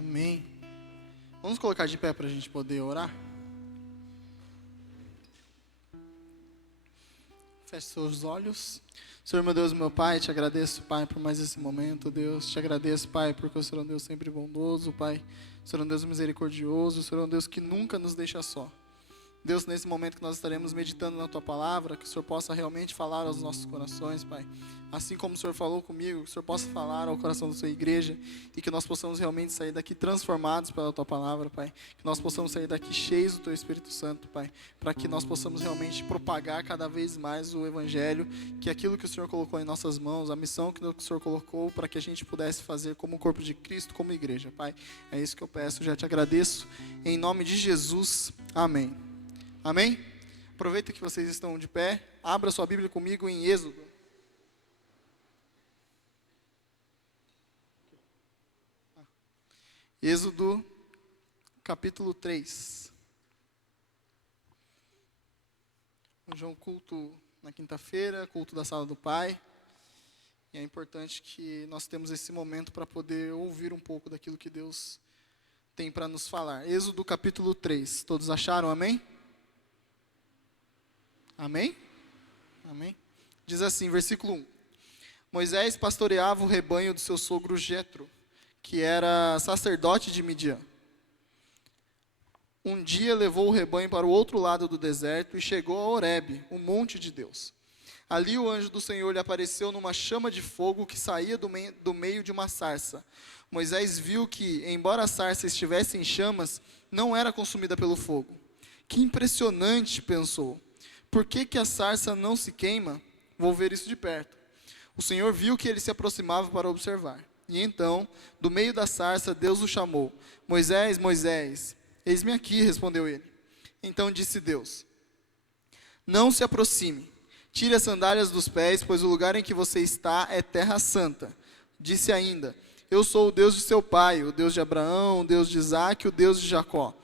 Amém. Vamos colocar de pé para a gente poder orar? Feche seus olhos. Senhor, meu Deus, meu Pai, te agradeço, Pai, por mais esse momento, Deus. Te agradeço, Pai, porque o Senhor é um Deus sempre bondoso, Pai. O Senhor é um Deus misericordioso, o Senhor é um Deus que nunca nos deixa só. Deus, nesse momento que nós estaremos meditando na Tua Palavra, que o Senhor possa realmente falar aos nossos corações, Pai. Assim como o Senhor falou comigo, que o Senhor possa falar ao coração da Sua igreja e que nós possamos realmente sair daqui transformados pela Tua Palavra, Pai. Que nós possamos sair daqui cheios do Teu Espírito Santo, Pai. Para que nós possamos realmente propagar cada vez mais o Evangelho, que aquilo que o Senhor colocou em nossas mãos, a missão que o Senhor colocou para que a gente pudesse fazer como corpo de Cristo, como igreja, Pai. É isso que eu peço, já te agradeço. Em nome de Jesus, amém. Amém? Aproveita que vocês estão de pé, abra sua Bíblia comigo em Êxodo. Êxodo, capítulo 3. Hoje é um culto na quinta-feira, culto da Sala do Pai. E é importante que nós temos esse momento para poder ouvir um pouco daquilo que Deus tem para nos falar. Êxodo, capítulo 3. Todos acharam, amém? Amém? Amém? Diz assim, versículo 1. Moisés pastoreava o rebanho do seu sogro Jetro, que era sacerdote de Midian. Um dia levou o rebanho para o outro lado do deserto e chegou a Horebe, o monte de Deus. Ali o anjo do Senhor lhe apareceu numa chama de fogo que saía do meio de uma sarça. Moisés viu que, embora a sarça estivesse em chamas, não era consumida pelo fogo. Que impressionante, pensou. Por que a sarça não se queima? Vou ver isso de perto. O Senhor viu que ele se aproximava para observar. E então, do meio da sarça, Deus o chamou. Moisés, Moisés. Eis-me aqui, respondeu ele. Então disse Deus, não se aproxime. Tire as sandálias dos pés, pois o lugar em que você está é terra santa. Disse ainda, eu sou o Deus de seu pai, o Deus de Abraão, o Deus de Isaque, o Deus de Jacó.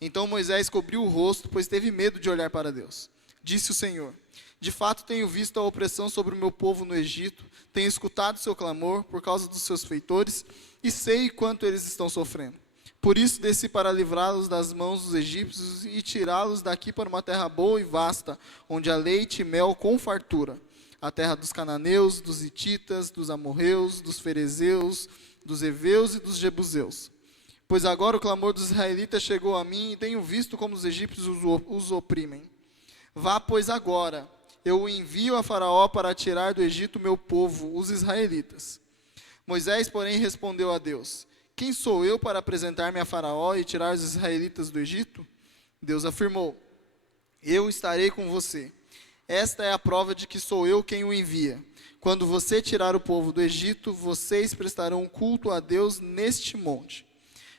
Então Moisés cobriu o rosto, pois teve medo de olhar para Deus. Disse o Senhor, de fato tenho visto a opressão sobre o meu povo no Egito, tenho escutado seu clamor por causa dos seus feitores, e sei quanto eles estão sofrendo. Por isso desci para livrá-los das mãos dos egípcios e tirá-los daqui para uma terra boa e vasta, onde há leite e mel com fartura, a terra dos cananeus, dos hititas, dos amorreus, dos ferezeus, dos heveus e dos jebuseus. Pois agora o clamor dos israelitas chegou a mim, e tenho visto como os egípcios os oprimem. Vá, pois, agora, eu o envio a Faraó para tirar do Egito meu povo, os israelitas. Moisés, porém, respondeu a Deus, quem sou eu para apresentar-me a Faraó e tirar os israelitas do Egito? Deus afirmou, eu estarei com você. Esta é a prova de que sou eu quem o envia. Quando você tirar o povo do Egito, vocês prestarão culto a Deus neste monte.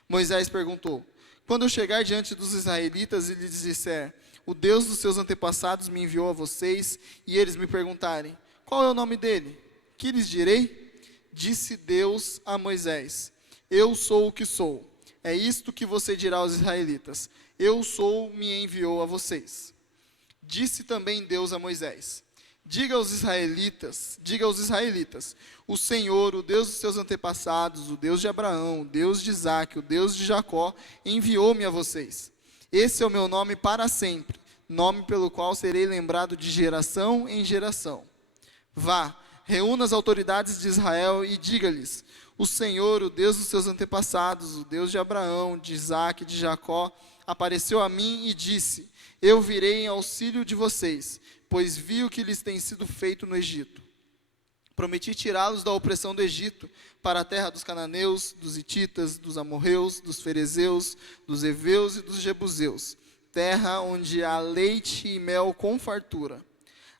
Moisés perguntou, quando eu chegar diante dos israelitas e lhes disser, o Deus dos seus antepassados me enviou a vocês, e eles me perguntarem, qual é o nome dele? Que lhes direi? Disse Deus a Moisés, eu sou o que sou. É isto que você dirá aos israelitas, eu sou, me enviou a vocês. Disse também Deus a Moisés, diga aos israelitas, o Senhor, o Deus dos seus antepassados, o Deus de Abraão, o Deus de Isaque, o Deus de Jacó, enviou-me a vocês. Esse é o meu nome para sempre, nome pelo qual serei lembrado de geração em geração. Vá, reúna as autoridades de Israel e diga-lhes, o Senhor, o Deus dos seus antepassados, o Deus de Abraão, de Isaque, de Jacó, apareceu a mim e disse, eu virei em auxílio de vocês, pois vi o que lhes tem sido feito no Egito. Prometi tirá-los da opressão do Egito, para a terra dos cananeus, dos hititas, dos amorreus, dos ferezeus, dos heveus e dos jebuseus, terra onde há leite e mel com fartura.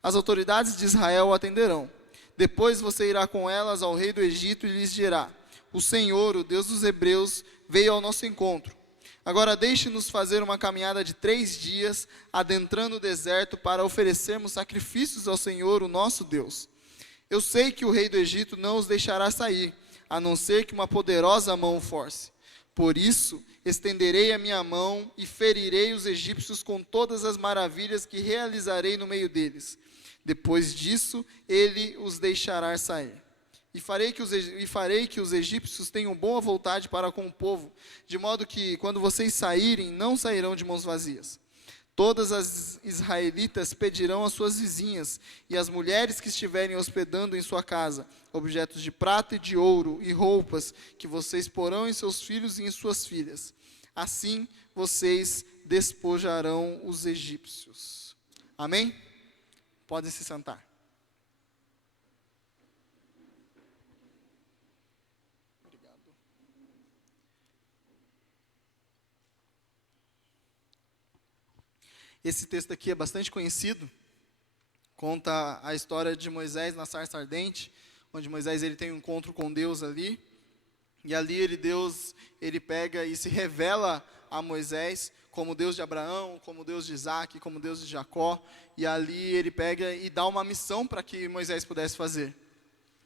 As autoridades de Israel o atenderão. Depois você irá com elas ao rei do Egito e lhes dirá, o Senhor, o Deus dos hebreus, veio ao nosso encontro. Agora deixe-nos fazer uma caminhada de 3 dias, adentrando o deserto, para oferecermos sacrifícios ao Senhor, o nosso Deus. Eu sei que o rei do Egito não os deixará sair, a não ser que uma poderosa mão o force. Por isso, estenderei a minha mão e ferirei os egípcios com todas as maravilhas que realizarei no meio deles. Depois disso, ele os deixará sair. farei que os egípcios tenham boa vontade para com o povo, de modo que, quando vocês saírem, não sairão de mãos vazias. Todas as israelitas pedirão às suas vizinhas e às mulheres que estiverem hospedando em sua casa objetos de prata e de ouro e roupas que vocês porão em seus filhos e em suas filhas. Assim vocês despojarão os egípcios. Amém? Podem se sentar. Esse texto aqui é bastante conhecido, conta a história de Moisés na sarça ardente, onde Moisés ele tem um encontro com Deus ali, e ali Deus pega e se revela a Moisés como Deus de Abraão, como Deus de Isaac, como Deus de Jacó, e ali ele pega e dá uma missão para que Moisés pudesse fazer: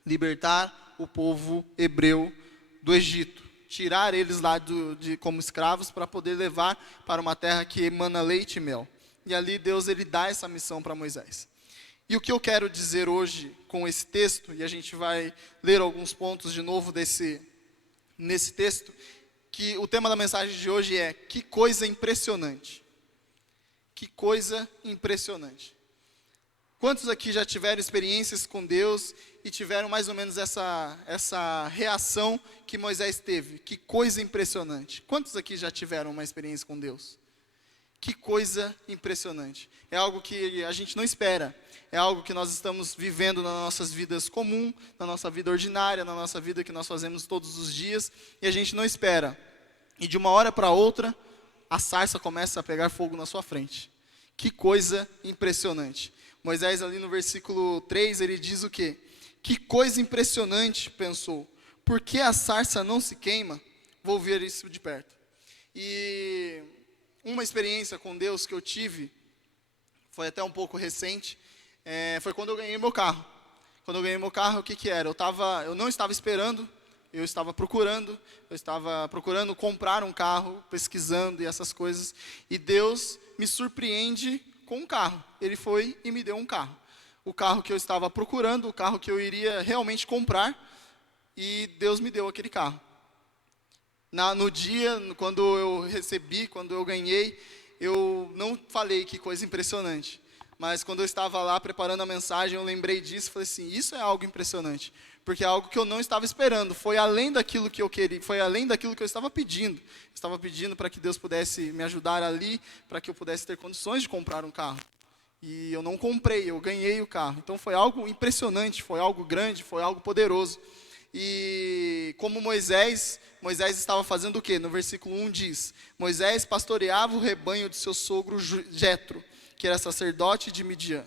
libertar o povo hebreu do Egito, tirar eles lá como escravos para poder levar para uma terra que emana leite e mel. E ali Deus dá essa missão para Moisés. E o que eu quero dizer hoje com esse texto, e a gente vai ler alguns pontos de novo nesse texto, que o tema da mensagem de hoje é: que coisa impressionante. Que coisa impressionante. Quantos aqui já tiveram experiências com Deus e tiveram mais ou menos essa reação que Moisés teve? Que coisa impressionante. Quantos aqui já tiveram uma experiência com Deus? Que coisa impressionante. É algo que a gente não espera. É algo que nós estamos vivendo nas nossas vidas comuns, na nossa vida ordinária, na nossa vida que nós fazemos todos os dias, e a gente não espera. E de uma hora para outra, a sarça começa a pegar fogo na sua frente. Que coisa impressionante. Moisés ali no versículo 3, ele diz o quê? Que coisa impressionante, pensou. Por que a sarça não se queima? Vou ver isso de perto. E uma experiência com Deus que eu tive, foi até um pouco recente, foi quando eu ganhei meu carro. Quando eu ganhei meu carro, o que era? Eu não estava esperando, eu estava procurando comprar um carro, pesquisando e essas coisas, e Deus me surpreende com um carro. Ele foi e me deu um carro. O carro que eu estava procurando, o carro que eu iria realmente comprar, e Deus me deu aquele carro. No dia, quando eu recebi, quando eu ganhei, eu não falei que coisa impressionante. Mas quando eu estava lá preparando a mensagem, eu lembrei disso e falei assim: isso é algo impressionante. Porque é algo que eu não estava esperando. Foi além daquilo que eu queria, foi além daquilo que eu estava pedindo. Eu estava pedindo para que Deus pudesse me ajudar ali, para que eu pudesse ter condições de comprar um carro. E eu não comprei, eu ganhei o carro. Então foi algo impressionante, foi algo grande, foi algo poderoso. E como Moisés estava fazendo o quê? No versículo 1 diz: Moisés pastoreava o rebanho de seu sogro Jetro, que era sacerdote de Midian.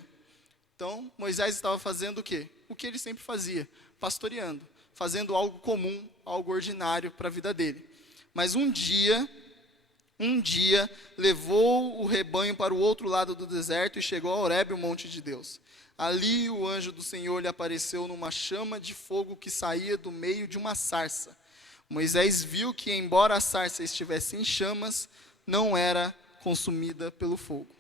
Então, Moisés estava fazendo o quê? O que ele sempre fazia, pastoreando, fazendo algo comum, algo ordinário para a vida dele. Mas um dia, levou o rebanho para o outro lado do deserto e chegou a Horebe, o monte de Deus. Ali o anjo do Senhor lhe apareceu numa chama de fogo que saía do meio de uma sarça. Moisés viu que, embora a sarça estivesse em chamas, não era consumida pelo fogo.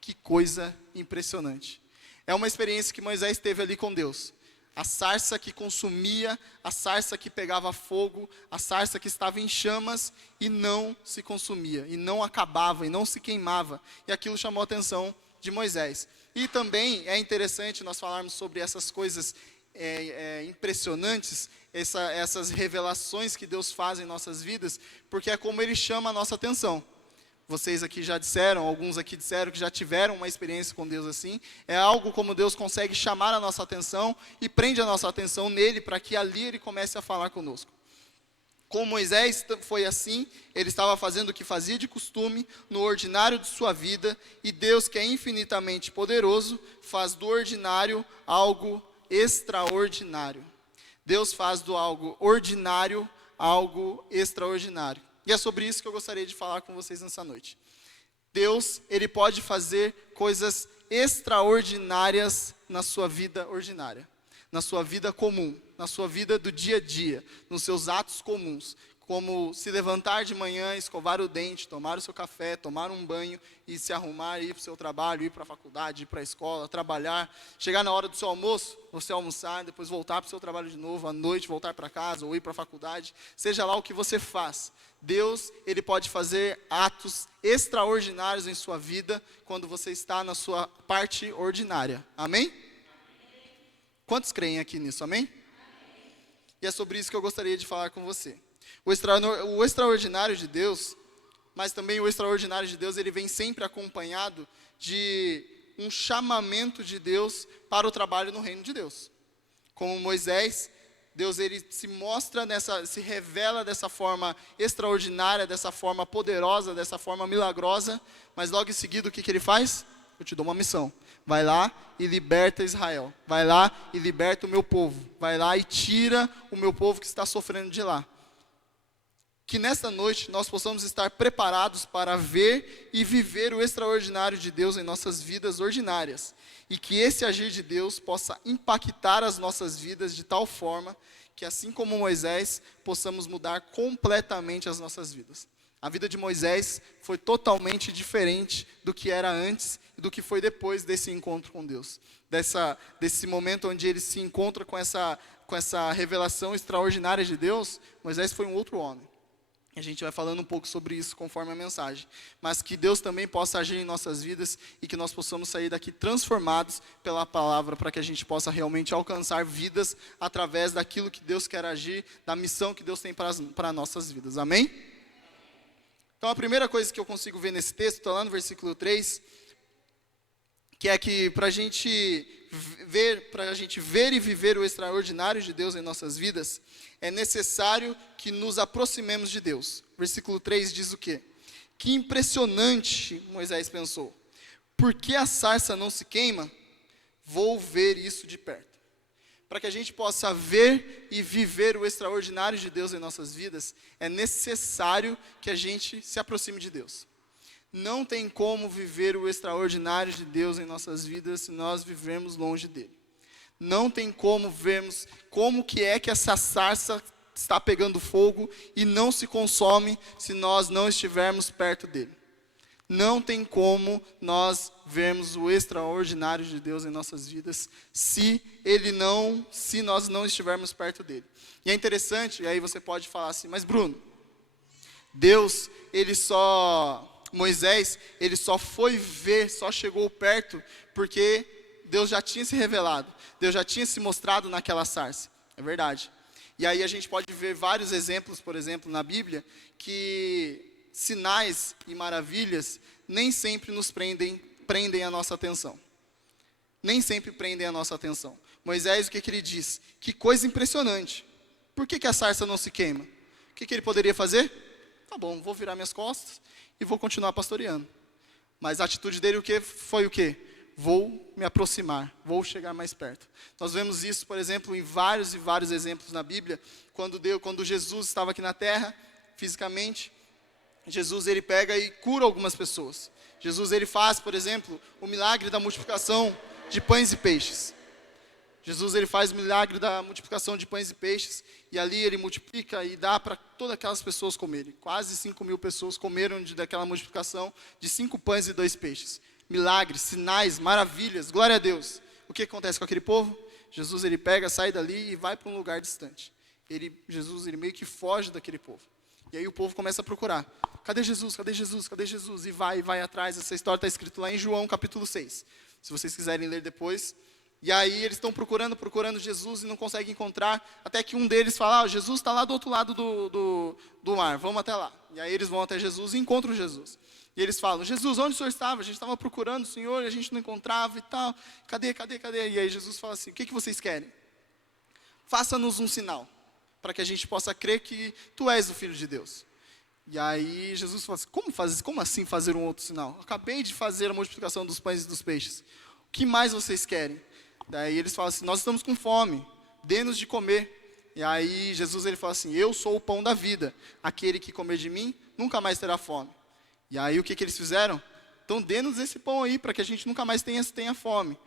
Que coisa impressionante. É uma experiência que Moisés teve ali com Deus. A sarça que consumia, a sarça que pegava fogo, a sarça que estava em chamas e não se consumia, e não acabava, e não se queimava. E aquilo chamou a atenção de Moisés. E também é interessante nós falarmos sobre essas coisas impressionantes, essas revelações que Deus faz em nossas vidas, porque é como Ele chama a nossa atenção. Vocês aqui já disseram, alguns aqui disseram que já tiveram uma experiência com Deus assim. É algo como Deus consegue chamar a nossa atenção e prende a nossa atenção nele para que ali Ele comece a falar conosco. Com Moisés foi assim, ele estava fazendo o que fazia de costume, no ordinário de sua vida, e Deus, que é infinitamente poderoso, faz do ordinário algo extraordinário. Deus faz do algo ordinário algo extraordinário. E é sobre isso que eu gostaria de falar com vocês nessa noite. Deus, Ele pode fazer coisas extraordinárias na sua vida ordinária, na sua vida comum, na sua vida do dia a dia, nos seus atos comuns. como se levantar de manhã, escovar o dente, tomar o seu café, tomar um banho e se arrumar, ir para o seu trabalho, ir para a faculdade, ir para a escola, trabalhar, chegar na hora do seu almoço, você almoçar, depois voltar para o seu trabalho de novo, à noite voltar para casa ou ir para a faculdade, seja lá o que você faz. Deus, Ele pode fazer atos extraordinários em sua vida quando você está na sua parte ordinária. Amém? Quantos creem aqui nisso? Amém? E é sobre isso que eu gostaria de falar com você. O extraordinário de Deus, mas também o extraordinário de Deus, ele vem sempre acompanhado de um chamamento de Deus para o trabalho no reino de Deus. Como Moisés, Deus ele se revela dessa forma extraordinária, dessa forma poderosa, dessa forma milagrosa, mas logo em seguida o que ele faz? Eu te dou uma missão. Vai lá e liberta Israel. Vai lá e liberta o meu povo. Vai lá e tira o meu povo que está sofrendo de lá. Que nesta noite nós possamos estar preparados para ver e viver o extraordinário de Deus em nossas vidas ordinárias. E que esse agir de Deus possa impactar as nossas vidas de tal forma que, assim como Moisés, possamos mudar completamente as nossas vidas. A vida de Moisés foi totalmente diferente do que era antes e do que foi depois desse encontro com Deus. Desse momento onde ele se encontra com essa revelação extraordinária de Deus, Moisés foi um outro homem. A gente vai falando um pouco sobre isso conforme a mensagem. Mas que Deus também possa agir em nossas vidas e que nós possamos sair daqui transformados pela palavra para que a gente possa realmente alcançar vidas através daquilo que Deus quer agir, da missão que Deus tem para nossas vidas. Amém? Então a primeira coisa que eu consigo ver nesse texto, está lá no versículo 3, que é que para a gente ver e viver o extraordinário de Deus em nossas vidas, é necessário que nos aproximemos de Deus. Versículo 3 diz o quê? Que impressionante, Moisés pensou. Por que a sarça não se queima? Vou ver isso de perto. Para que a gente possa ver e viver o extraordinário de Deus em nossas vidas, é necessário que a gente se aproxime de Deus. Não tem como viver o extraordinário de Deus em nossas vidas se nós vivermos longe dele. Não tem como vermos como que é que essa sarça está pegando fogo e não se consome se nós não estivermos perto dele. Não tem como nós vermos o extraordinário de Deus em nossas vidas se nós não estivermos perto dele. E é interessante, e aí você pode falar assim, mas Bruno, Moisés, ele só foi ver, só chegou perto porque Deus já tinha se revelado, Deus já tinha se mostrado naquela sarça. É verdade. E aí a gente pode ver vários exemplos, por exemplo, na Bíblia, que sinais e maravilhas nem sempre nos prendem a nossa atenção. Nem sempre prendem a nossa atenção. Moisés, o que ele diz? Que coisa impressionante. Por que a sarça não se queima? O que ele poderia fazer? Tá bom, vou virar minhas costas e vou continuar pastoreando. Mas a atitude dele foi o quê? Vou me aproximar, vou chegar mais perto. Nós vemos isso, por exemplo, em vários e vários exemplos na Bíblia. Quando Jesus estava aqui na terra, fisicamente, Jesus ele pega e cura algumas pessoas. Jesus ele faz, por exemplo, o milagre da multiplicação de pães e peixes. Jesus ele faz o milagre da multiplicação de pães e peixes, e ali ele multiplica e dá para todas aquelas pessoas comerem. Quase 5.000 pessoas comeram daquela multiplicação de 5 pães e 2 peixes. Milagres, sinais, maravilhas, glória a Deus. O que acontece com aquele povo? Jesus ele pega, sai dali e vai para um lugar distante. Jesus ele meio que foge daquele povo. E aí o povo começa a procurar. Cadê Jesus? Cadê Jesus? Cadê Jesus? E vai atrás. Essa história está escrita lá em João capítulo 6. Se vocês quiserem ler depois. E aí eles estão procurando Jesus e não conseguem encontrar, até que um deles fala, Jesus está lá do outro lado do mar, vamos até lá. E aí eles vão até Jesus e encontram Jesus. E eles falam, Jesus, onde o senhor estava? A gente estava procurando o senhor e a gente não encontrava e tal. Cadê? E aí Jesus fala assim, o que vocês querem? Faça-nos um sinal, para que a gente possa crer que tu és o Filho de Deus. E aí Jesus fala assim, como assim fazer um outro sinal? Eu acabei de fazer a multiplicação dos pães e dos peixes. O que mais vocês querem? Daí eles falam assim, nós estamos com fome, dê-nos de comer. E aí Jesus ele fala assim, eu sou o pão da vida, aquele que comer de mim nunca mais terá fome. E aí o que eles fizeram? Então dê-nos esse pão aí, para que a gente nunca mais tenha fome.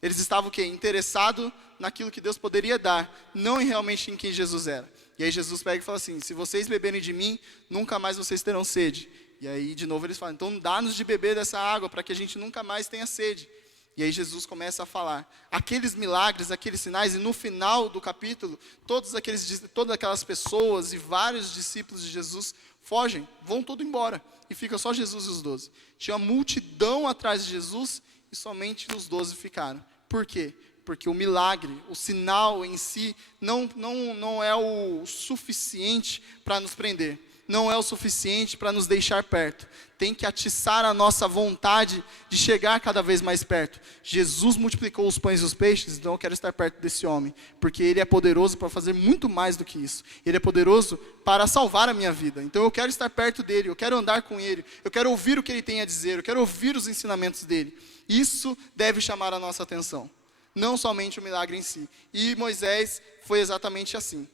Eles estavam o quê? Interessados naquilo que Deus poderia dar, não realmente em quem Jesus era. E aí Jesus pega e fala assim, se vocês beberem de mim, nunca mais vocês terão sede. E aí de novo eles falam, então dá-nos de beber dessa água, para que a gente nunca mais tenha sede. E aí Jesus começa a falar aqueles milagres, aqueles sinais, e no final do capítulo, todas aquelas pessoas e vários discípulos de Jesus fogem, vão todo embora, e fica só Jesus e os 12. Tinha uma multidão atrás de Jesus, e somente os 12 ficaram. Por quê? Porque o milagre, o sinal em si, não é o suficiente para nos prender. Não é o suficiente para nos deixar perto. Tem que atiçar a nossa vontade de chegar cada vez mais perto. Jesus multiplicou os pães e os peixes, então eu quero estar perto desse homem. Porque ele é poderoso para fazer muito mais do que isso. Ele é poderoso para salvar a minha vida. Então eu quero estar perto dele, eu quero andar com ele. Eu quero ouvir o que ele tem a dizer, eu quero ouvir os ensinamentos dele. Isso deve chamar a nossa atenção. Não somente o milagre em si. E Moisés foi exatamente assim.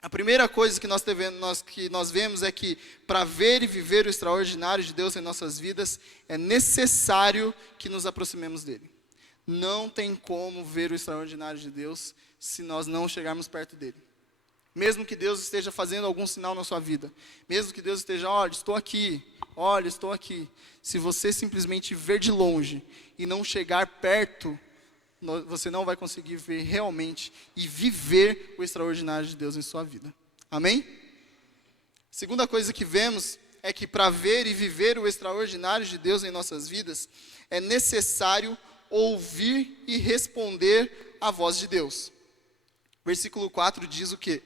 A primeira coisa que nós vemos é que para ver e viver o extraordinário de Deus em nossas vidas, é necessário que nos aproximemos dele. Não tem como ver o extraordinário de Deus se nós não chegarmos perto dele. Mesmo que Deus esteja fazendo algum sinal na sua vida, mesmo que Deus esteja, olha, estou aqui, se você simplesmente ver de longe e não chegar perto, você não vai conseguir ver realmente e viver o extraordinário de Deus em sua vida. Amém? Segunda coisa que vemos é que para ver e viver o extraordinário de Deus em nossas vidas, é necessário ouvir e responder à voz de Deus. Versículo 4 diz o quê?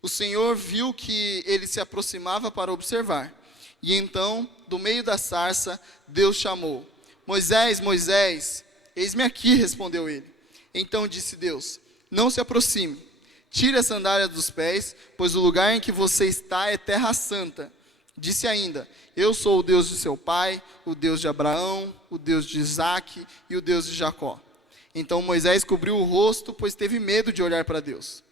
O Senhor viu que ele se aproximava para observar. E então, do meio da sarça, Deus chamou. Moisés, Moisés, eis-me aqui, respondeu ele. Então disse Deus, não se aproxime, tire a sandália dos pés, pois o lugar em que você está é terra santa. Disse ainda, eu sou o Deus de seu pai, o Deus de Abraão, o Deus de Isaque e o Deus de Jacó. Então Moisés cobriu o rosto, pois teve medo de olhar para Deus.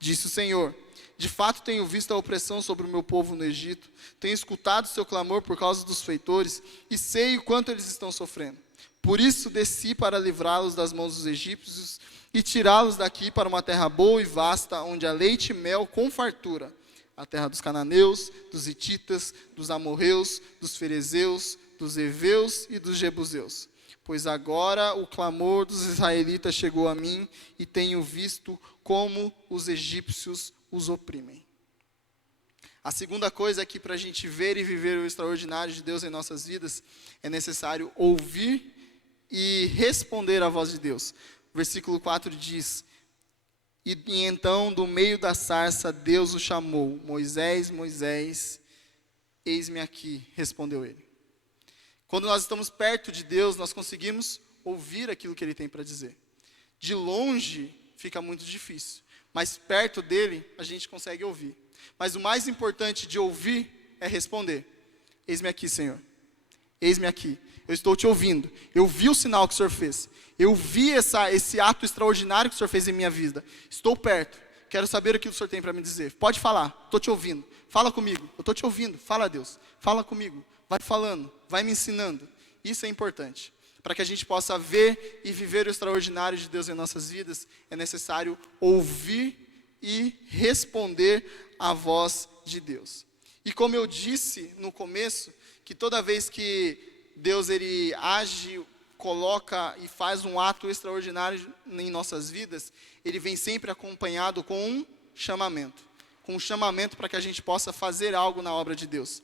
Disse o Senhor, de fato tenho visto a opressão sobre o meu povo no Egito, tenho escutado seu clamor por causa dos feitores, e sei o quanto eles estão sofrendo. Por isso desci para livrá-los das mãos dos egípcios, e tirá-los daqui para uma terra boa e vasta, onde há leite e mel com fartura, a terra dos cananeus, dos hititas, dos amorreus, dos ferezeus, dos heveus e dos jebuseus. Pois agora o clamor dos israelitas chegou a mim, e tenho visto como os egípcios os oprimem. A segunda coisa é que para a gente ver e viver o extraordinário de Deus em nossas vidas, é necessário ouvir e responder à voz de Deus. Versículo 4 diz, e então do meio da sarça Deus o chamou, Moisés, Moisés, eis-me aqui, respondeu ele. Quando nós estamos perto de Deus, nós conseguimos ouvir aquilo que ele tem para dizer. De longe fica muito difícil, mas perto dele a gente consegue ouvir. Mas o mais importante de ouvir é responder. Eis-me aqui, Senhor. Eis-me aqui. Eu estou te ouvindo. Eu vi o sinal que o Senhor fez. Eu vi esse ato extraordinário que o Senhor fez em minha vida. Estou perto. Quero saber o que o Senhor tem para me dizer. Pode falar. Estou te ouvindo. Fala comigo. Eu estou te ouvindo. Fala, Deus. Fala comigo. Vai falando. Vai me ensinando. Isso é importante. Para que a gente possa ver e viver o extraordinário de Deus em nossas vidas, é necessário ouvir e responder à voz de Deus. E como eu disse no começo, que toda vez que Deus ele age, coloca e faz um ato extraordinário em nossas vidas, ele vem sempre acompanhado com um chamamento. Com um chamamento para que a gente possa fazer algo na obra de Deus.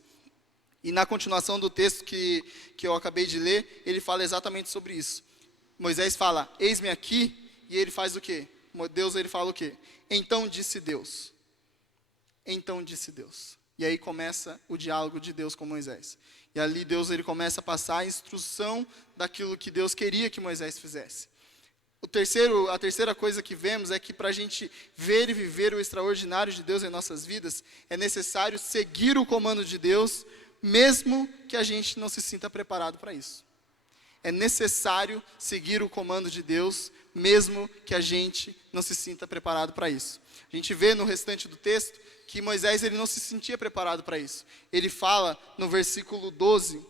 E na continuação do texto que eu acabei de ler, ele fala exatamente sobre isso. Moisés fala, eis-me aqui, e ele faz o quê? Deus ele fala o quê? Então disse Deus. Então disse Deus. E aí começa o diálogo de Deus com Moisés. E ali Deus ele começa a passar a instrução daquilo que Deus queria que Moisés fizesse. A terceira coisa que vemos é que para a gente ver e viver o extraordinário de Deus em nossas vidas, é necessário seguir o comando de Deus, mesmo que a gente não se sinta preparado para isso. É necessário seguir o comando de Deus, mesmo que a gente não se sinta preparado para isso. A gente vê no restante do texto que Moisés ele não se sentia preparado para isso. Ele fala no versículo 12,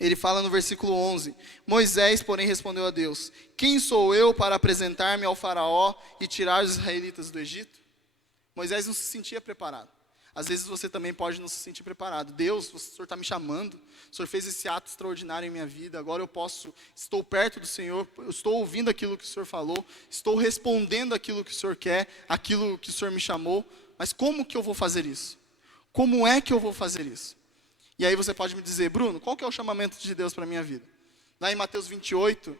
ele fala no versículo 11, Moisés, porém, respondeu a Deus, quem sou eu para apresentar-me ao faraó e tirar os israelitas do Egito? Moisés não se sentia preparado. Às vezes você também pode não se sentir preparado. Deus, o Senhor está me chamando, o Senhor fez esse ato extraordinário em minha vida, agora estou perto do Senhor, eu estou ouvindo aquilo que o Senhor falou, estou respondendo aquilo que o Senhor quer, aquilo que o Senhor me chamou, mas como que eu vou fazer isso? Como é que eu vou fazer isso? E aí você pode me dizer, Bruno, qual que é o chamamento de Deus para a minha vida? Lá em Mateus 28,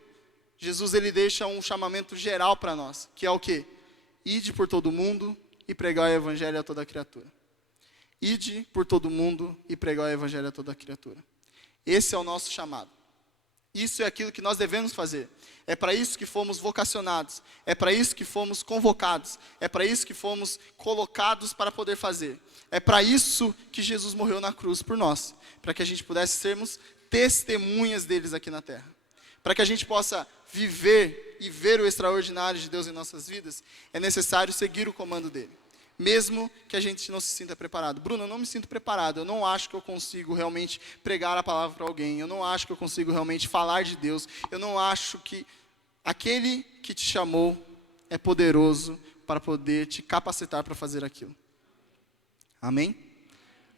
Jesus ele deixa um chamamento geral para nós, que é o quê? Ide por todo mundo e pregar o evangelho a toda criatura. Ide por todo mundo e pregar o evangelho a toda criatura. Esse é o nosso chamado. Isso é aquilo que nós devemos fazer. É para isso que fomos vocacionados. É para isso que fomos convocados. É para isso que fomos colocados para poder fazer. É para isso que Jesus morreu na cruz por nós. Para que a gente pudesse sermos testemunhas deles aqui na terra. Para que a gente possa viver e ver o extraordinário de Deus em nossas vidas, é necessário seguir o comando dele. Mesmo que a gente não se sinta preparado. Bruno, eu não me sinto preparado, eu não acho que eu consigo realmente pregar a palavra para alguém, eu não acho que eu consigo realmente falar de Deus, eu não acho que aquele que te chamou é poderoso para poder te capacitar para fazer aquilo. Amém?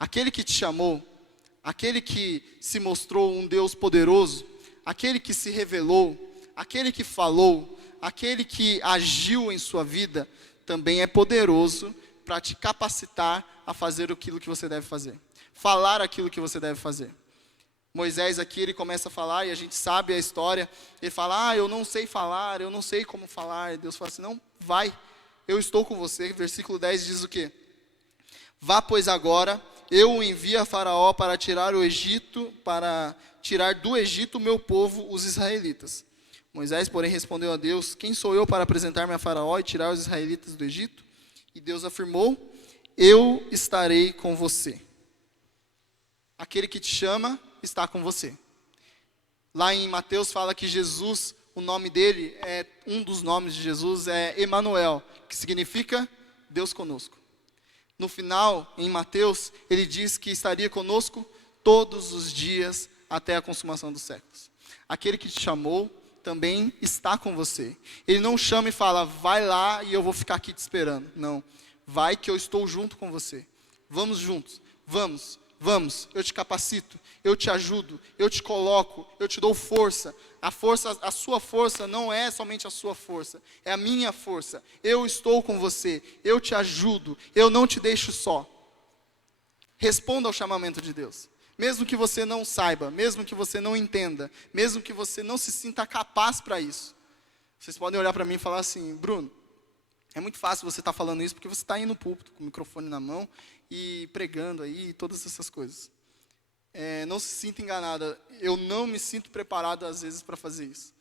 Aquele que te chamou, aquele que se mostrou um Deus poderoso, aquele que se revelou, aquele que falou, aquele que agiu em sua vida, também é poderoso para te capacitar a fazer aquilo que você deve fazer. Falar aquilo que você deve fazer. Moisés aqui, ele começa a falar, e a gente sabe a história. Ele fala, eu não sei falar, eu não sei como falar. E Deus fala assim, não, vai, eu estou com você. Versículo 10 diz o quê? Vá, pois agora, eu o envio a Faraó para tirar do Egito o meu povo, os israelitas. Moisés, porém, respondeu a Deus, quem sou eu para apresentar-me a Faraó e tirar os israelitas do Egito? E Deus afirmou, eu estarei com você. Aquele que te chama está com você. Lá em Mateus fala que Jesus, o nome dele, um dos nomes de Jesus é Emanuel, que significa Deus conosco. No final, em Mateus, ele diz que estaria conosco todos os dias até a consumação dos séculos. Aquele que te chamou também está com você. Ele não chama e fala, vai lá e eu vou ficar aqui te esperando. Não, vai que eu estou junto com você. Vamos juntos, vamos, eu te capacito, eu te ajudo, eu te coloco, eu te dou força. A sua força não é somente a sua força, é a minha força. Eu estou com você, eu te ajudo, eu não te deixo só. Responda ao chamamento de Deus. Mesmo que você não saiba, mesmo que você não entenda, mesmo que você não se sinta capaz para isso. Vocês podem olhar para mim e falar assim, Bruno, é muito fácil você estar falando isso porque você está aí no púlpito, com o microfone na mão e pregando aí, todas essas coisas. Não se sinta enganada, eu não me sinto preparado às vezes para fazer isso.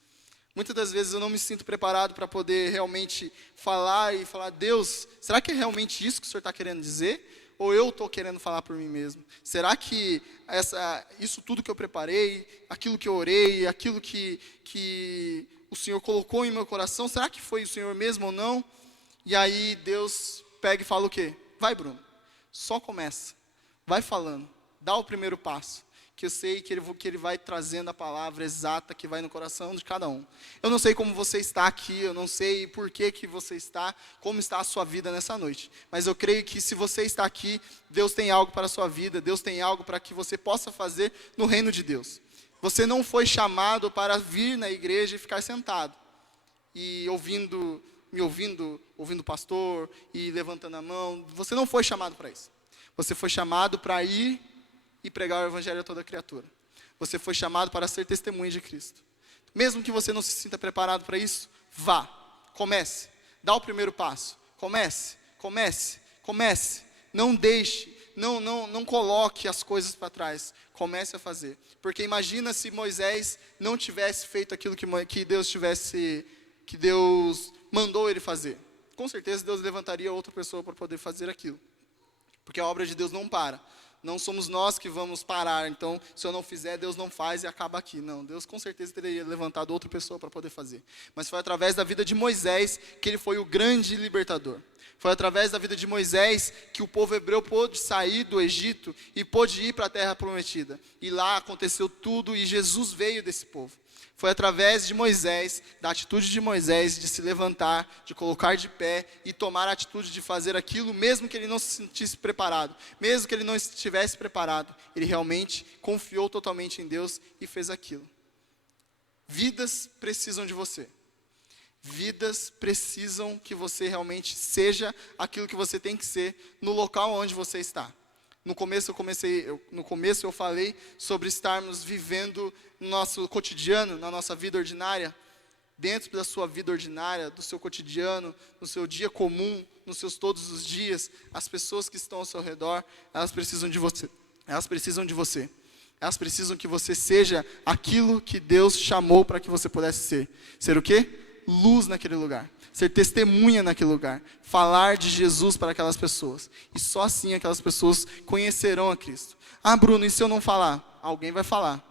Muitas das vezes eu não me sinto preparado para poder realmente falar e falar, Deus, será que é realmente isso que o Senhor está querendo dizer? Ou eu estou querendo falar por mim mesmo? Será que isso tudo que eu preparei, aquilo que eu orei, aquilo que o Senhor colocou em meu coração, será que foi o Senhor mesmo ou não? E aí Deus pega e fala o quê? Vai, Bruno, só começa, vai falando, dá o primeiro passo. Que eu sei que ele vai trazendo a palavra exata que vai no coração de cada um. Eu não sei como você está aqui, eu não sei por que você está, como está a sua vida nessa noite. Mas eu creio que se você está aqui, Deus tem algo para a sua vida, Deus tem algo para que você possa fazer no reino de Deus. Você não foi chamado para vir na igreja e ficar sentado. E ouvindo o pastor e levantando a mão. Você não foi chamado para isso. Você foi chamado para ir e pregar o evangelho a toda criatura. Você foi chamado para ser testemunha de Cristo. Mesmo que você não se sinta preparado para isso, vá, comece, dá o primeiro passo, comece. Não deixe, não coloque as coisas para trás, comece a fazer. Porque imagina se Moisés não tivesse feito aquilo que Deus mandou ele fazer. Com certeza Deus levantaria outra pessoa para poder fazer aquilo. Porque a obra de Deus não para. Não somos nós que vamos parar, então se eu não fizer, Deus não faz e acaba aqui. Não, Deus com certeza teria levantado outra pessoa para poder fazer. Mas foi através da vida de Moisés que ele foi o grande libertador. Foi através da vida de Moisés que o povo hebreu pôde sair do Egito e pôde ir para a terra prometida. E lá aconteceu tudo e Jesus veio desse povo. Foi através de Moisés, da atitude de Moisés, de se levantar, de colocar de pé e tomar a atitude de fazer aquilo, mesmo que ele não se sentisse preparado, mesmo que ele não estivesse preparado, ele realmente confiou totalmente em Deus e fez aquilo. Vidas precisam de você. Vidas precisam que você realmente seja aquilo que você tem que ser no local onde você está. No começo eu falei sobre estarmos vivendo no nosso cotidiano, na nossa vida ordinária, dentro da sua vida ordinária, do seu cotidiano, no seu dia comum, nos seus todos os dias, as pessoas que estão ao seu redor, elas precisam de você. Elas precisam de você. Elas precisam que você seja aquilo que Deus chamou para que você pudesse ser. Ser o quê? Luz naquele lugar. Ser testemunha naquele lugar. Falar de Jesus para aquelas pessoas. E só assim aquelas pessoas conhecerão a Cristo. Ah, Bruno, e se eu não falar? Alguém vai falar.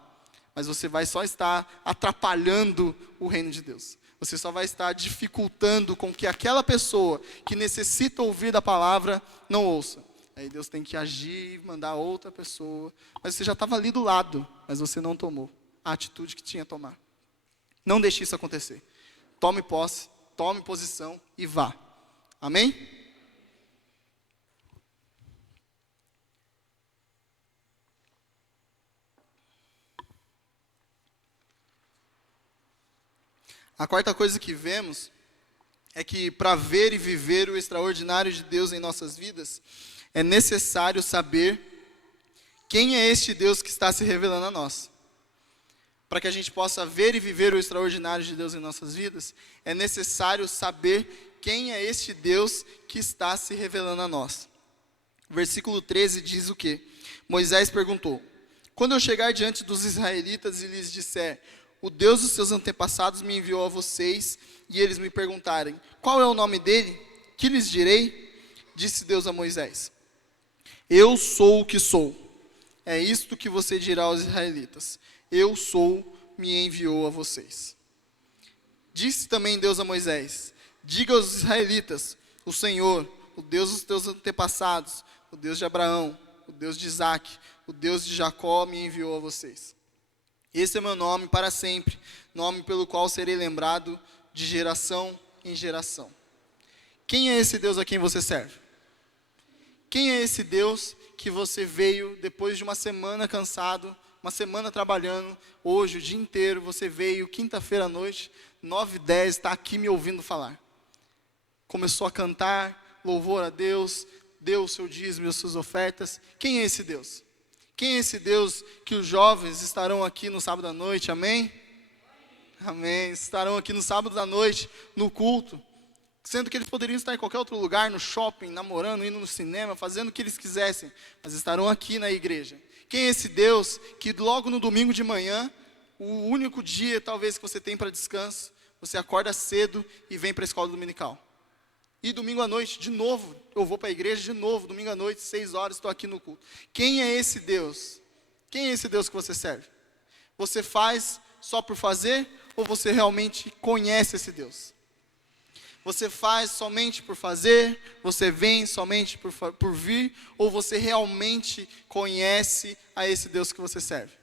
Mas você vai só estar atrapalhando o reino de Deus. Você só vai estar dificultando com que aquela pessoa que necessita ouvir da palavra não ouça. Aí Deus tem que agir, mandar outra pessoa. Mas você já estava ali do lado, mas você não tomou a atitude que tinha a tomar. Não deixe isso acontecer. Tome posse, tome posição e vá. Amém? A quarta coisa que vemos é que para ver e viver o extraordinário de Deus em nossas vidas, é necessário saber quem é este Deus que está se revelando a nós. Para que a gente possa ver e viver o extraordinário de Deus em nossas vidas, é necessário saber quem é este Deus que está se revelando a nós. Versículo 13 diz o quê? Moisés perguntou: quando eu chegar diante dos israelitas e lhes disser, o Deus dos seus antepassados me enviou a vocês, e eles me perguntarem, qual é o nome dele? Que lhes direi? Disse Deus a Moisés: eu sou o que sou. É isto que você dirá aos israelitas: eu sou, me enviou a vocês. Disse também Deus a Moisés: diga aos israelitas, o Senhor, o Deus dos teus antepassados, o Deus de Abraão, o Deus de Isaque, o Deus de Jacó me enviou a vocês. Esse é meu nome para sempre, nome pelo qual serei lembrado de geração em geração. Quem é esse Deus a quem você serve? Quem é esse Deus que você veio depois de uma semana cansado, uma semana trabalhando, hoje o dia inteiro, você veio quinta-feira à noite, 9h10, está aqui me ouvindo falar. Começou a cantar, louvor a Deus, deu o seu dízimo e as suas ofertas. Quem é esse Deus? Quem é esse Deus que os jovens estarão aqui no sábado à noite, amém? Amém, estarão aqui no sábado à noite, no culto, sendo que eles poderiam estar em qualquer outro lugar, no shopping, namorando, indo no cinema, fazendo o que eles quisessem, mas estarão aqui na igreja. Quem é esse Deus que logo no domingo de manhã, o único dia talvez que você tem para descanso, você acorda cedo e vem para a escola dominical? E domingo à noite, de novo, eu vou para a igreja de novo, domingo à noite, 6h, estou aqui no culto. Quem é esse Deus? Quem é esse Deus que você serve? Você faz só por fazer ou você realmente conhece esse Deus? Você faz somente por fazer, você vem somente por vir, ou você realmente conhece a esse Deus que você serve?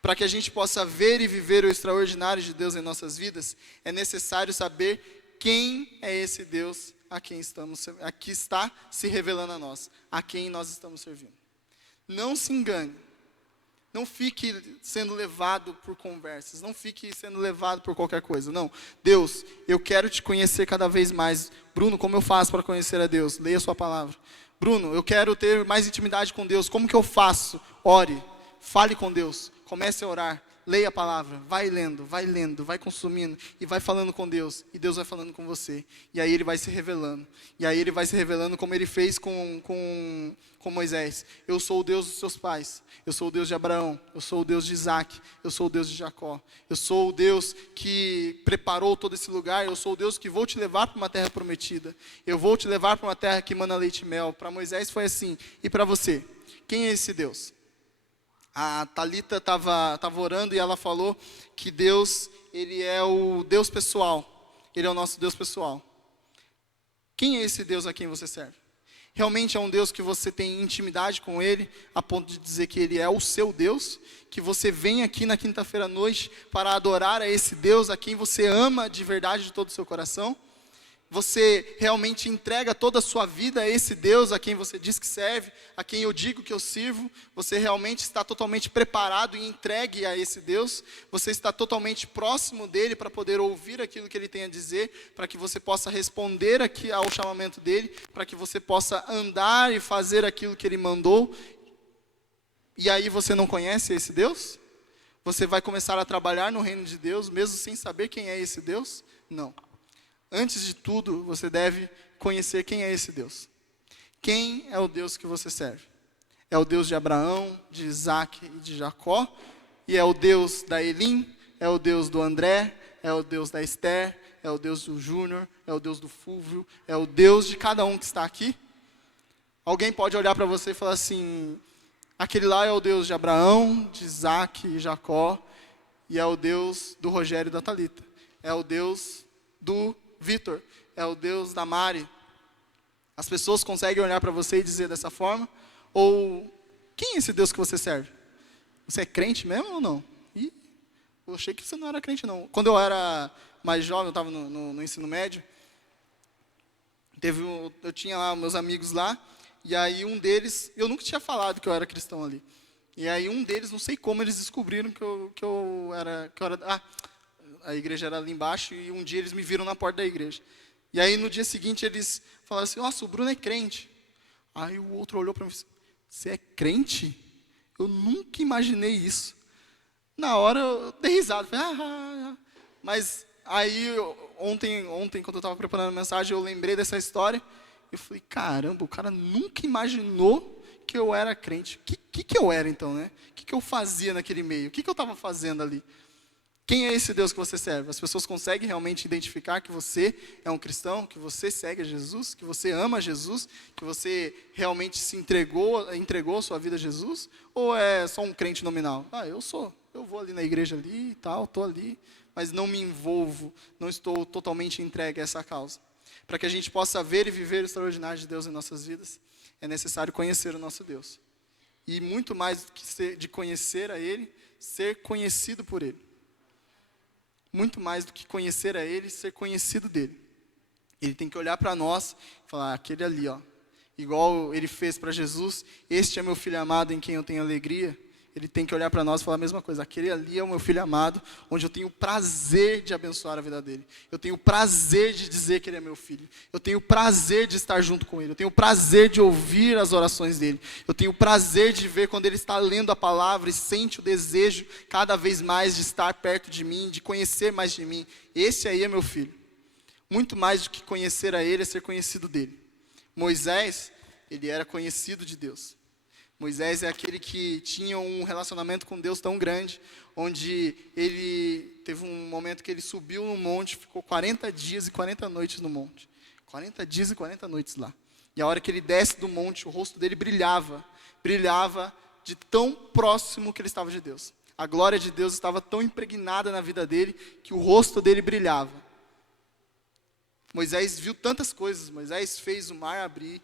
Para que a gente possa ver e viver o extraordinário de Deus em nossas vidas, é necessário saber quem é esse Deus a quem está se revelando a nós, a quem nós estamos servindo. Não se engane. Não fique sendo levado por conversas, não fique sendo levado por qualquer coisa. Não, Deus, eu quero te conhecer cada vez mais. Bruno, como eu faço para conhecer a Deus? Leia a sua palavra. Bruno, eu quero ter mais intimidade com Deus. Como que eu faço? Ore, fale com Deus, comece a orar. Leia a palavra, vai lendo, vai consumindo e vai falando com Deus. E Deus vai falando com você. E aí Ele vai se revelando. E aí Ele vai se revelando como Ele fez com Moisés. Eu sou o Deus dos seus pais. Eu sou o Deus de Abraão. Eu sou o Deus de Isaque. Eu sou o Deus de Jacó. Eu sou o Deus que preparou todo esse lugar. Eu sou o Deus que vou te levar para uma terra prometida. Eu vou te levar para uma terra que emana leite e mel. Para Moisés foi assim. E para você? Quem é esse Deus? A Thalita estava orando e ela falou que Deus, Ele é o Deus pessoal. Ele é o nosso Deus pessoal. Quem é esse Deus a quem você serve? Realmente é um Deus que você tem intimidade com Ele, a ponto de dizer que Ele é o seu Deus, que você vem aqui na quinta-feira à noite para adorar a esse Deus a quem você ama de verdade de todo o seu coração? Você realmente entrega toda a sua vida a esse Deus a quem você diz que serve, a quem eu digo que eu sirvo? Você realmente está totalmente preparado e entregue a esse Deus? Você está totalmente próximo dele para poder ouvir aquilo que ele tem a dizer, para que você possa responder aqui ao chamamento dele, para que você possa andar e fazer aquilo que ele mandou? E aí você não conhece esse Deus? Você vai começar a trabalhar no reino de Deus, mesmo sem saber quem é esse Deus? Não. Antes de tudo, você deve conhecer quem é esse Deus. Quem é o Deus que você serve? É o Deus de Abraão, de Isaac e de Jacó? E é o Deus da Elim? É o Deus do André? É o Deus da Esther? É o Deus do Júnior? É o Deus do Fúvio? É o Deus de cada um que está aqui? Alguém pode olhar para você e falar assim: aquele lá é o Deus de Abraão, de Isaac e Jacó, e é o Deus do Rogério e da Thalita. É o Deus do Vitor, é o Deus da Mari. As pessoas conseguem olhar para você e dizer dessa forma? Ou, quem é esse Deus que você serve? Você é crente mesmo ou não? Ih, eu achei que você não era crente não. Quando eu era mais jovem, eu estava no ensino médio, eu tinha lá meus amigos lá, e aí um deles, eu nunca tinha falado que eu era cristão ali. E aí um deles, não sei como, eles descobriram que eu era... a igreja era ali embaixo, e um dia eles me viram na porta da igreja. E aí no dia seguinte eles falaram assim: nossa, o Bruno é crente. Aí o outro olhou para mim e disse: você é crente? Eu nunca imaginei isso. Na hora eu dei risada, falei, Mas aí ontem quando eu estava preparando a mensagem, eu lembrei dessa história. Eu falei, caramba, o cara nunca imaginou que eu era crente. O que eu era então, né? O que eu fazia naquele meio? O que eu estava fazendo ali? Quem é esse Deus que você serve? As pessoas conseguem realmente identificar que você é um cristão, que você segue a Jesus, que você ama Jesus, que você realmente se entregou a sua vida a Jesus? Ou é só um crente nominal? Eu vou ali na igreja ali e tal, estou ali, mas não me envolvo, não estou totalmente entregue a essa causa. Para que a gente possa ver e viver o extraordinário de Deus em nossas vidas, é necessário conhecer o nosso Deus. E muito mais do que de conhecer a Ele, ser conhecido por Ele. Muito mais do que conhecer a Ele, ser conhecido dEle. Ele tem que olhar para nós e falar, aquele ali, ó, igual Ele fez para Jesus, este é meu filho amado em quem eu tenho alegria. Ele tem que olhar para nós e falar a mesma coisa, aquele ali é o meu filho amado, onde eu tenho o prazer de abençoar a vida dele. Eu tenho o prazer de dizer que ele é meu filho. Eu tenho o prazer de estar junto com ele. Eu tenho o prazer de ouvir as orações dele. Eu tenho o prazer de ver quando ele está lendo a palavra e sente o desejo cada vez mais de estar perto de mim, de conhecer mais de mim. Esse aí é meu filho. Muito mais do que conhecer a ele, é ser conhecido dele. Moisés, ele era conhecido de Deus. Moisés é aquele que tinha um relacionamento com Deus tão grande, onde ele teve um momento que ele subiu no monte, ficou 40 dias e 40 noites no monte. 40 dias e 40 noites lá. E a hora que ele desce do monte, o rosto dele brilhava de tão próximo que ele estava de Deus. A glória de Deus estava tão impregnada na vida dele, que o rosto dele brilhava. Moisés viu tantas coisas, Moisés fez o mar abrir,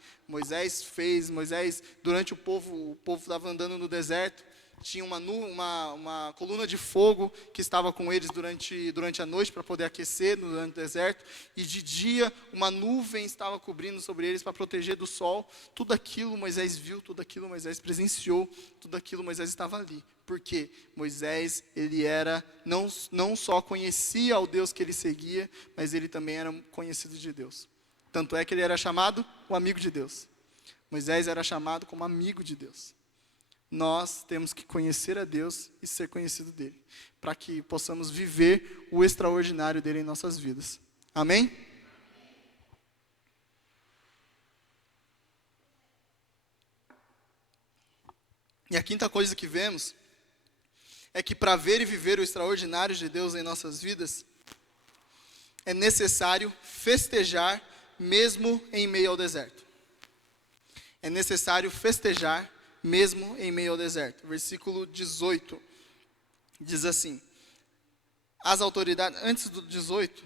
durante o povo estava andando no deserto, tinha uma coluna de fogo que estava com eles durante a noite para poder aquecer durante o deserto, e de dia uma nuvem estava cobrindo sobre eles para proteger do sol. Tudo aquilo Moisés viu, tudo aquilo Moisés presenciou, tudo aquilo Moisés estava ali. Porque Moisés, ele era, não só conhecia o Deus que ele seguia, mas ele também era conhecido de Deus. Tanto é que ele era chamado o amigo de Deus. Moisés era chamado como amigo de Deus. Nós temos que conhecer a Deus e ser conhecido dele, para que possamos viver o extraordinário dele em nossas vidas. Amém? E a quinta coisa que vemos é que para ver e viver o extraordinário de Deus em nossas vidas, é necessário festejar mesmo em meio ao deserto. É necessário festejar mesmo em meio ao deserto. Versículo 18 diz assim, as autoridades, antes do 18,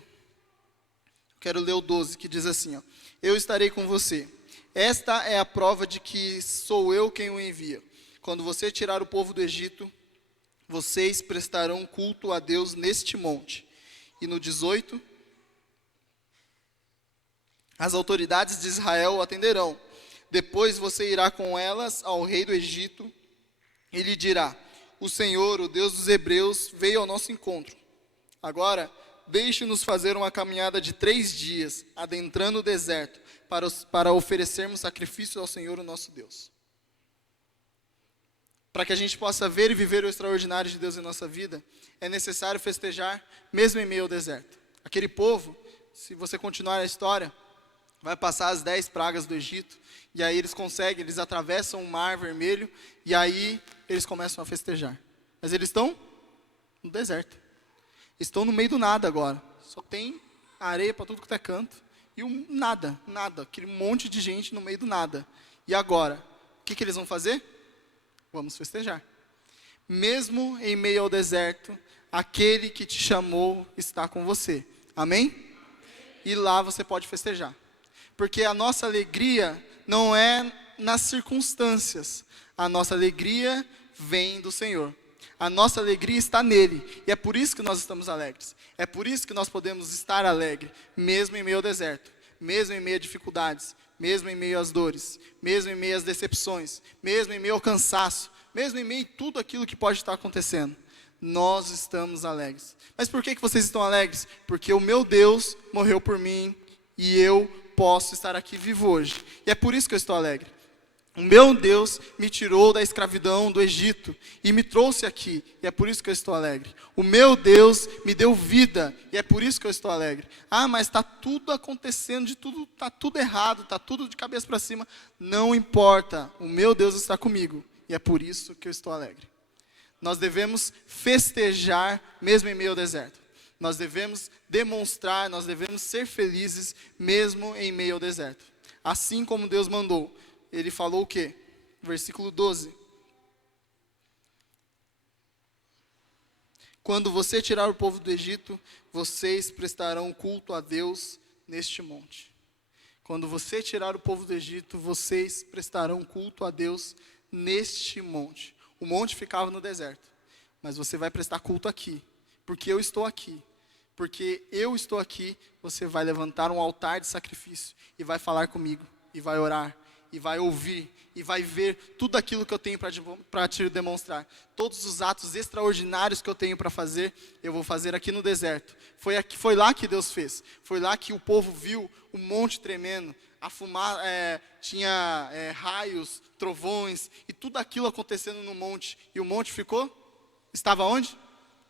quero ler o 12, que diz assim, ó, eu estarei com você, Esta é a prova de que sou eu quem o envia. Quando você tirar o povo do Egito, vocês prestarão culto a Deus neste monte. E no 18, as autoridades de Israel o atenderão. Depois você irá com elas ao rei do Egito e lhe dirá: o Senhor, o Deus dos Hebreus, veio ao nosso encontro. Agora, deixe-nos fazer uma caminhada de 3 dias, adentrando o deserto, para oferecermos sacrifício ao Senhor, o nosso Deus. Para que a gente possa ver e viver o extraordinário de Deus em nossa vida, é necessário festejar, mesmo em meio ao deserto. Aquele povo, se você continuar a história, vai passar as 10 pragas do Egito, e aí eles atravessam o Mar Vermelho, e aí eles começam a festejar. Mas eles estão no deserto. Estão no meio do nada agora. Só tem areia para tudo que é canto, e nada, aquele monte de gente no meio do nada. E agora, o que eles vão fazer? Vamos festejar. Mesmo em meio ao deserto, aquele que te chamou está com você. Amém? E lá você pode festejar. Porque a nossa alegria não é nas circunstâncias. A nossa alegria vem do Senhor. A nossa alegria está nele. E é por isso que nós estamos alegres. É por isso que nós podemos estar alegres, mesmo em meio ao deserto, mesmo em meio a dificuldades, mesmo em meio às dores, mesmo em meio às decepções, mesmo em meio ao cansaço, mesmo em meio a tudo aquilo que pode estar acontecendo. Nós estamos alegres. Mas por que vocês estão alegres? Porque o meu Deus morreu por mim e eu posso estar aqui vivo hoje. E é por isso que eu estou alegre. O meu Deus me tirou da escravidão do Egito e me trouxe aqui, e é por isso que eu estou alegre. O meu Deus me deu vida, e é por isso que eu estou alegre. Ah, mas está tudo acontecendo, está tudo errado, está tudo de cabeça para cima. Não importa, o meu Deus está comigo, e é por isso que eu estou alegre. Nós devemos festejar mesmo em meio ao deserto. Nós devemos demonstrar, nós devemos ser felizes mesmo em meio ao deserto. Assim como Deus mandou. Ele falou o quê? Versículo 12. Quando você tirar o povo do Egito, vocês prestarão culto a Deus neste monte. Quando você tirar o povo do Egito, vocês prestarão culto a Deus neste monte. O monte ficava no deserto, mas você vai prestar culto aqui, porque eu estou aqui. Porque eu estou aqui, você vai levantar um altar de sacrifício e vai falar comigo, e vai orar, e vai ouvir, e vai ver tudo aquilo que eu tenho para te demonstrar. Todos os atos extraordinários que eu tenho para fazer, eu vou fazer aqui no deserto. Foi lá que Deus fez. Foi lá que o povo viu o monte tremendo, tinha raios, trovões, e tudo aquilo acontecendo no monte. E o monte estava onde?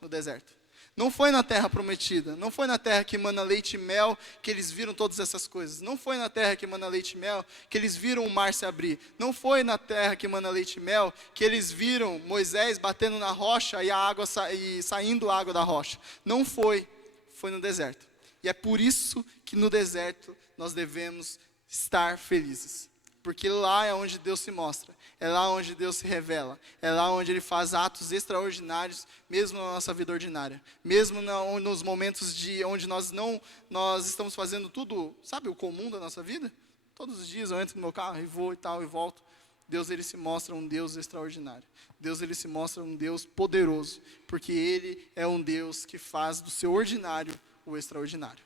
No deserto. Não foi na terra prometida, não foi na terra que mana leite e mel que eles viram todas essas coisas. Não foi na terra que mana leite e mel que eles viram o mar se abrir. Não foi na terra que mana leite e mel que eles viram Moisés batendo na rocha e saindo água da rocha. Não foi, foi no deserto. E é por isso que no deserto nós devemos estar felizes. Porque lá é onde Deus se mostra, é lá onde Deus se revela, é lá onde Ele faz atos extraordinários, mesmo na nossa vida ordinária, mesmo nos momentos onde nós estamos fazendo tudo, sabe, o comum da nossa vida. Todos os dias eu entro no meu carro e vou e tal e volto. Deus, Ele se mostra um Deus extraordinário. Deus, Ele se mostra um Deus poderoso, porque Ele é um Deus que faz do seu ordinário o extraordinário.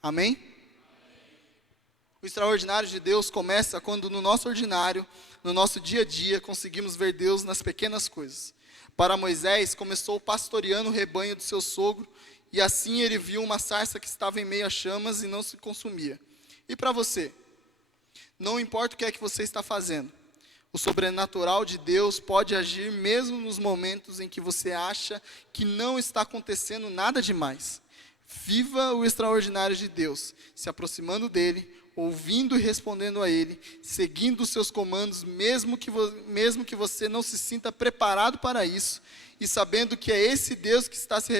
Amém? O extraordinário de Deus começa quando no nosso ordinário, no nosso dia a dia, conseguimos ver Deus nas pequenas coisas. Para Moisés, começou pastoreando o rebanho do seu sogro, e assim ele viu uma sarça que estava em meio a chamas e não se consumia. E para você? Não importa o que é que você está fazendo, o sobrenatural de Deus pode agir mesmo nos momentos em que você acha que não está acontecendo nada demais. Viva o extraordinário de Deus, se aproximando dele, ouvindo e respondendo a Ele, seguindo os seus comandos, mesmo que você não se sinta preparado para isso, e sabendo que é esse Deus que está se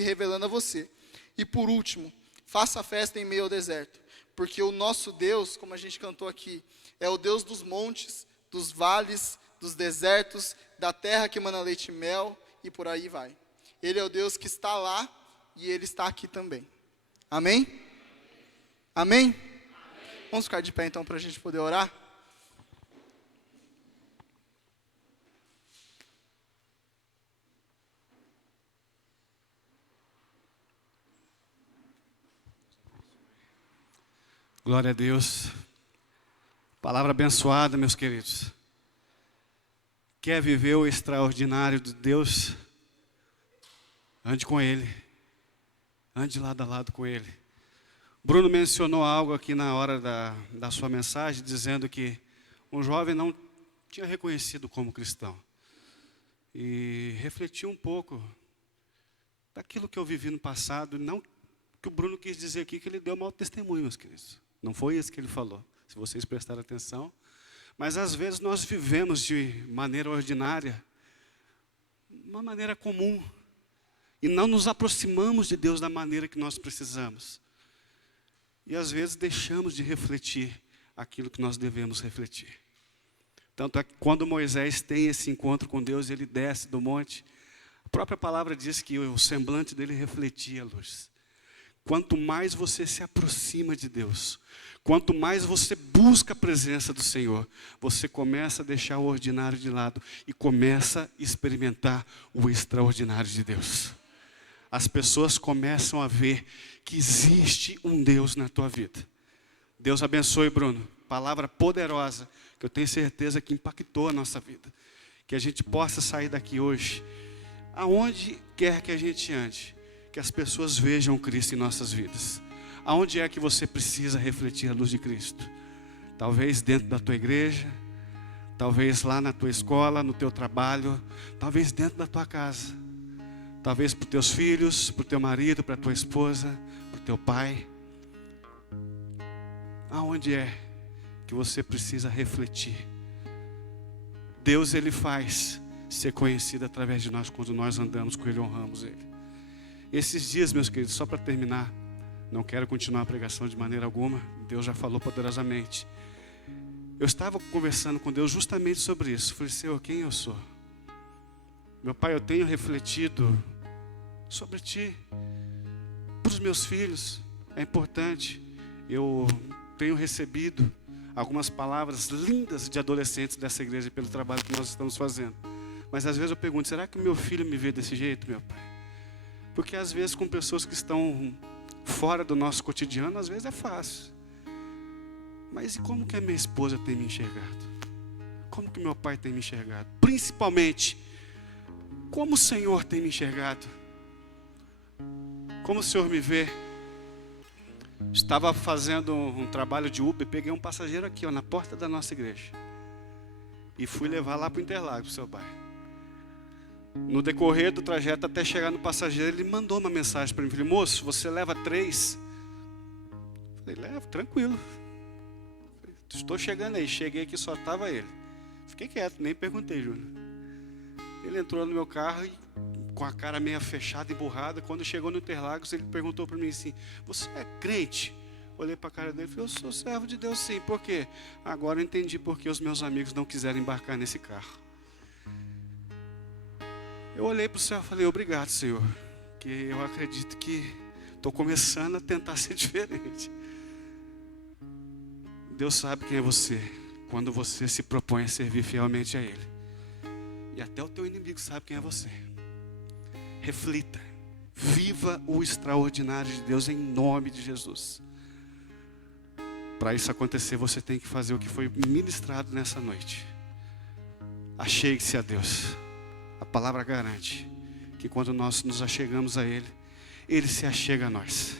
revelando a você. E por último, faça a festa em meio ao deserto, porque o nosso Deus, como a gente cantou aqui, é o Deus dos montes, dos vales, dos desertos, da terra que emana leite e mel, e por aí vai. Ele é o Deus que está lá, e Ele está aqui também. Amém? Amém? Vamos ficar de pé então para a gente poder orar? Glória a Deus. Palavra abençoada, meus queridos. Quer viver o extraordinário de Deus? Ande com Ele. Ande lado a lado com Ele. Bruno mencionou algo aqui na hora da sua mensagem, dizendo que um jovem não tinha reconhecido como cristão. E refleti um pouco daquilo que eu vivi no passado. Não que o Bruno quis dizer aqui que ele deu mau testemunho, meus queridos. Não foi isso que ele falou, se vocês prestarem atenção. Mas às vezes nós vivemos de maneira ordinária, uma maneira comum, e não nos aproximamos de Deus da maneira que nós precisamos. E às vezes deixamos de refletir aquilo que nós devemos refletir. Tanto é que quando Moisés tem esse encontro com Deus, ele desce do monte, a própria palavra diz que o semblante dele refletia a luz. Quanto mais você se aproxima de Deus, quanto mais você busca a presença do Senhor, você começa a deixar o ordinário de lado e começa a experimentar o extraordinário de Deus. As pessoas começam a ver que existe um Deus na tua vida. Deus abençoe, Bruno. Palavra poderosa, que eu tenho certeza que impactou a nossa vida. Que a gente possa sair daqui hoje, aonde quer que a gente ande, que as pessoas vejam Cristo em nossas vidas. Aonde é que você precisa refletir a luz de Cristo? Talvez dentro da tua igreja, talvez lá na tua escola, no teu trabalho, talvez dentro da tua casa, talvez para os teus filhos, para o teu marido, para a tua esposa, para o teu pai. Aonde é que você precisa refletir? Deus, Ele faz ser conhecido através de nós quando nós andamos com Ele, honramos Ele. Esses dias, meus queridos, só para terminar, não quero continuar a pregação de maneira alguma, Deus já falou poderosamente. Eu estava conversando com Deus justamente sobre isso. Falei, Senhor, quem eu sou? Meu Pai, eu tenho refletido sobre Ti, para os meus filhos, é importante. Eu tenho recebido algumas palavras lindas de adolescentes dessa igreja pelo trabalho que nós estamos fazendo. Mas às vezes eu pergunto, será que o meu filho me vê desse jeito, meu Pai? Porque às vezes com pessoas que estão fora do nosso cotidiano, às vezes é fácil. Mas e como que a minha esposa tem me enxergado? Como que meu pai tem me enxergado? Principalmente, como o Senhor tem me enxergado? Como o Senhor me vê? Estava fazendo um trabalho de Uber, peguei um passageiro aqui, ó, na porta da nossa igreja. E fui levar lá para o Interlagos, seu pai. No decorrer do trajeto até chegar no passageiro, ele mandou uma mensagem para mim. Falei, moço, você leva 3? Falei, levo, tranquilo. Falei, estou chegando aí. Cheguei aqui, só estava ele. Fiquei quieto, nem perguntei, Júnior. Ele entrou no meu carro e, com a cara meio fechada, emburrada. Quando chegou no Interlagos, ele perguntou para mim assim, você é crente? Olhei para a cara dele e falei, eu sou servo de Deus sim. Por quê? Agora eu entendi porque os meus amigos não quiseram embarcar nesse carro. Eu olhei para o céu e falei, obrigado, Senhor, que eu acredito que estou começando a tentar ser diferente. Deus sabe quem é você, quando você se propõe a servir fielmente a Ele. E até o teu inimigo sabe quem é você. Reflita, viva o extraordinário de Deus em nome de Jesus. Para isso acontecer, você tem que fazer o que foi ministrado nessa noite. Achegue-se a Deus. A palavra garante que quando nós nos achegamos a Ele, Ele se achega a nós.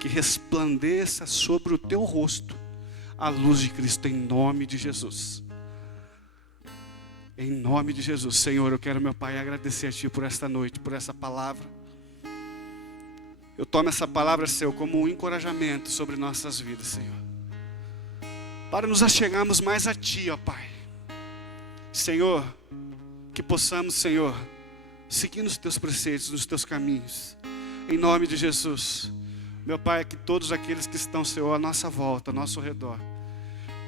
Que resplandeça sobre o teu rosto a luz de Cristo em nome de Jesus. Em nome de Jesus. Senhor, eu quero, meu Pai, agradecer a Ti por esta noite, por essa palavra. Eu tomo essa palavra, Senhor, como um encorajamento sobre nossas vidas, Senhor. Para nos achegarmos mais a Ti, ó Pai. Senhor, que possamos, Senhor, seguir nos Teus preceitos, nos Teus caminhos. Em nome de Jesus. Meu Pai, que todos aqueles que estão, Senhor, à nossa volta, ao nosso redor,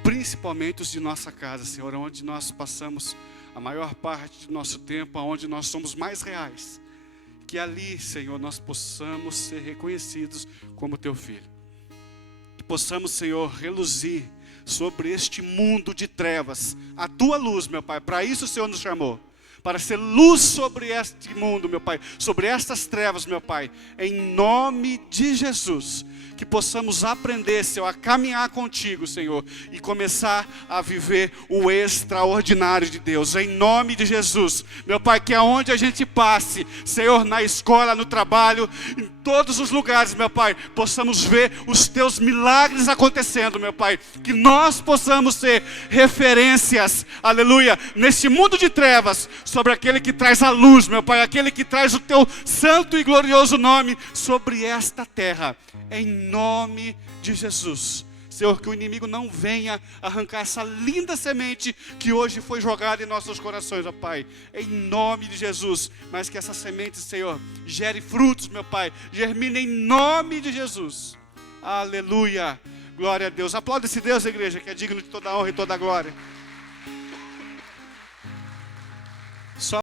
principalmente os de nossa casa, Senhor, onde nós passamos a maior parte do nosso tempo, onde nós somos mais reais, que ali, Senhor, nós possamos ser reconhecidos como Teu Filho. Que possamos, Senhor, reluzir sobre este mundo de trevas a tua luz, meu Pai. Para isso o Senhor nos chamou, para ser luz sobre este mundo, meu Pai, sobre estas trevas, meu Pai, em nome de Jesus. Que possamos aprender, Senhor, a caminhar contigo, Senhor, e começar a viver o extraordinário de Deus, em nome de Jesus. Meu Pai, que aonde a gente passe, Senhor, na escola, no trabalho, em todos os lugares, meu Pai, possamos ver os teus milagres acontecendo, meu Pai, que nós possamos ser referências, aleluia, neste mundo de trevas, sobre aquele que traz a luz, meu Pai, aquele que traz o teu santo e glorioso nome sobre esta terra, em nome de Jesus. Senhor, que o inimigo não venha arrancar essa linda semente que hoje foi jogada em nossos corações, ó Pai, em nome de Jesus, mas que essa semente, Senhor, gere frutos, meu Pai, germine em nome de Jesus, aleluia, glória a Deus. Aplauda esse Deus, igreja, que é digno de toda a honra e toda a glória.